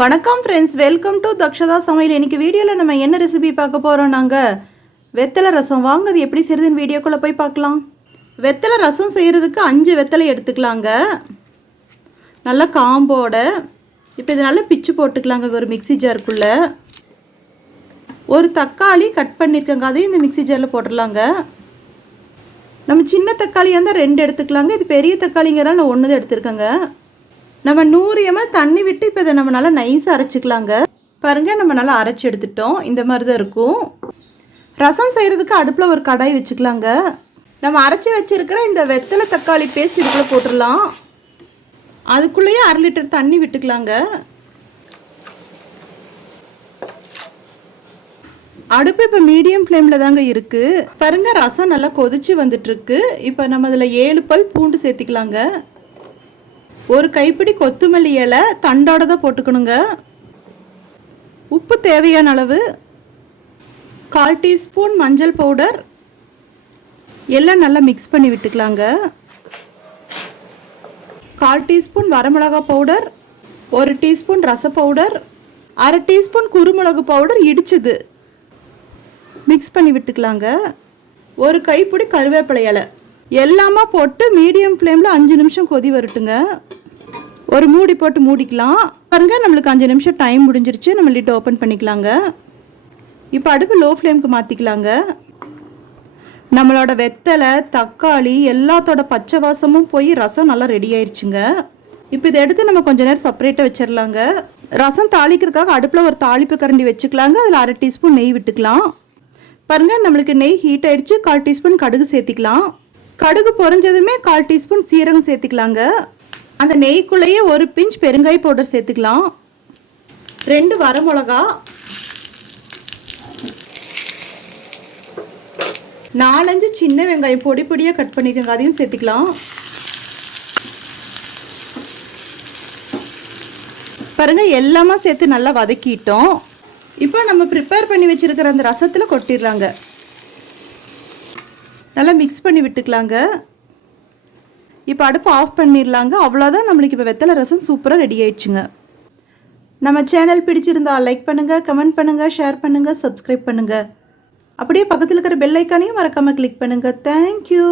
வணக்கம் friends, welcome to Dakshata சமையல். இன்றைக்கி வீடியோவில் நம்ம என்ன ரெசிபி பார்க்க போகிறோம்? நாங்கள் வெத்தலை ரசம். வாங்க அது எப்படி செய்கிறதுன்னு வீடியோக்குள்ளே போய் பார்க்கலாம். வெத்தலை ரசம் செய்கிறதுக்கு 5 வெத்தலை எடுத்துக்கலாங்க, நல்லா காம்போட. இப்போ இது நல்லா பிச்சு போட்டுக்கலாங்க ஒரு மிக்சி ஜாருக்குள்ளே. ஒரு தக்காளி கட் பண்ணியிருக்கேங்க, அதையும் இந்த மிக்சி ஜாரில் போட்டுடலாங்க. நம்ம சின்ன தக்காளியாக இருந்தால் 2 எடுத்துக்கலாங்க, இது பெரிய தக்காளிங்கிறதால நான் 1 தான் எடுத்துருக்கேங்க. நம்ம 100 ml தண்ணி விட்டு இப்போ இதை நம்ம நல்லா நைஸாக அரைச்சிக்கலாங்க. பாருங்கள், நம்ம நல்லா அரைச்சி எடுத்துட்டோம். இந்த மாதிரி தான் இருக்கும். ரசம் செய்கிறதுக்கு அடுப்பில் ஒரு கடாய் வச்சுக்கலாங்க. நம்ம அரைச்சி வச்சுருக்கிற இந்த வெத்தலை தக்காளி பேஸ்ட் இதுக்குள்ளே போட்டுடலாம். அதுக்குள்ளேயே 1/2 லிட்டர் தண்ணி விட்டுக்கலாங்க. அடுப்பு இப்போ மீடியம் ஃப்ளேமில் தாங்க இருக்குது. பாருங்கள், ரசம் நல்லா கொதிச்சு வந்துட்டுருக்கு. இப்போ நம்ம அதில் 7 பல் பூண்டு சேர்த்திக்கலாங்க. ஒரு கைப்பிடி கொத்தமல்லி இலை தண்டோட தான் போட்டுக்கணுங்க. உப்பு தேவையான அளவு, 1/4 டீஸ்பூன் மஞ்சள் பவுடர், எல்லாம் நல்லா மிக்ஸ் பண்ணி விட்டுக்கலாங்க. 1/4 டீஸ்பூன் வரமிளகா பவுடர், 1 டீஸ்பூன் ரச பவுடர், 1/2 டீஸ்பூன் குருமிளகு பவுடர் இடிச்சது மிக்ஸ் பண்ணி விட்டுக்கலாங்க. ஒரு கைப்பிடி கருவேப்பிலை இலை எல்லாமே போட்டு மீடியம் ஃப்ளேமில் 5 நிமிஷம் கொதி வரட்டுங்க. ஒரு மூடி போட்டு மூடிக்கலாம். பாருங்க, நம்மளுக்கு 5 நிமிஷம் டைம் முடிஞ்சிருச்சு. நம்ம லிட் ஓப்பன் பண்ணிக்கலாங்க. இப்போ அடுப்பு லோ ஃப்ளேமுக்கு மாற்றிக்கலாங்க. நம்மளோட வெத்தலை தக்காளி எல்லாத்தோட பச்சை வாசமும் போய் ரசம் நல்லா ரெடி ஆயிடுச்சுங்க. இப்போ இதை எடுத்து நம்ம கொஞ்சம் நேரம் செப்பரேட்டாக வச்சிடலாங்க. ரசம் தாளிக்கிறதுக்காக அடுப்பில் ஒரு தாளிப்பு கரண்டி வச்சுக்கலாங்க. அதில் 1/2 டீஸ்பூன் நெய் விட்டுக்கலாம். பாருங்கள், நம்மளுக்கு நெய் ஹீட் ஆயிடுச்சு. 1/4 டீஸ்பூன் கடுகு சேர்த்திக்கலாம். கடுகு பொரிஞ்சதுமே 1/4 டீஸ்பூன் சீரகம் சேர்த்திக்கலாங்க. அந்த நெய்க்குள்ளேயே ஒரு பிஞ்ச் பெருங்காய பவுடர் சேர்த்துக்கலாம். 2 வரமிளகா, 4-5 சின்ன வெங்காயம் பொடி பொடியாக கட் பண்ணிக்கோங்க, அதையும் சேர்த்துக்கலாம். பாருங்கள், எல்லாமே சேர்த்து நல்லா வதக்கிட்டோம். இப்போ நம்ம ப்ரிப்பேர் பண்ணி வச்சுருக்கிற அந்த ரசத்தில் கொட்டிடலாங்க. நல்லா மிக்ஸ் பண்ணி விட்டுக்கலாங்க. இப்போ அடுப்பு ஆஃப் பண்ணிடலாங்க. அவ்வளோதான், நம்மளுக்கு இப்போ வெத்தலை ரசம் சூப்பராக ரெடி ஆயிடுச்சுங்க. நம்ம சேனல் பிடிச்சிருந்தா லைக் பண்ணுங்கள், கமெண்ட் பண்ணுங்கள், ஷேர் பண்ணுங்கள், சப்ஸ்கிரைப் பண்ணுங்கள். அப்படியே பக்கத்தில் இருக்கிற பெல் ஐக்கானையும் மறக்காமல் கிளிக் பண்ணுங்கள். தேங்க்யூ.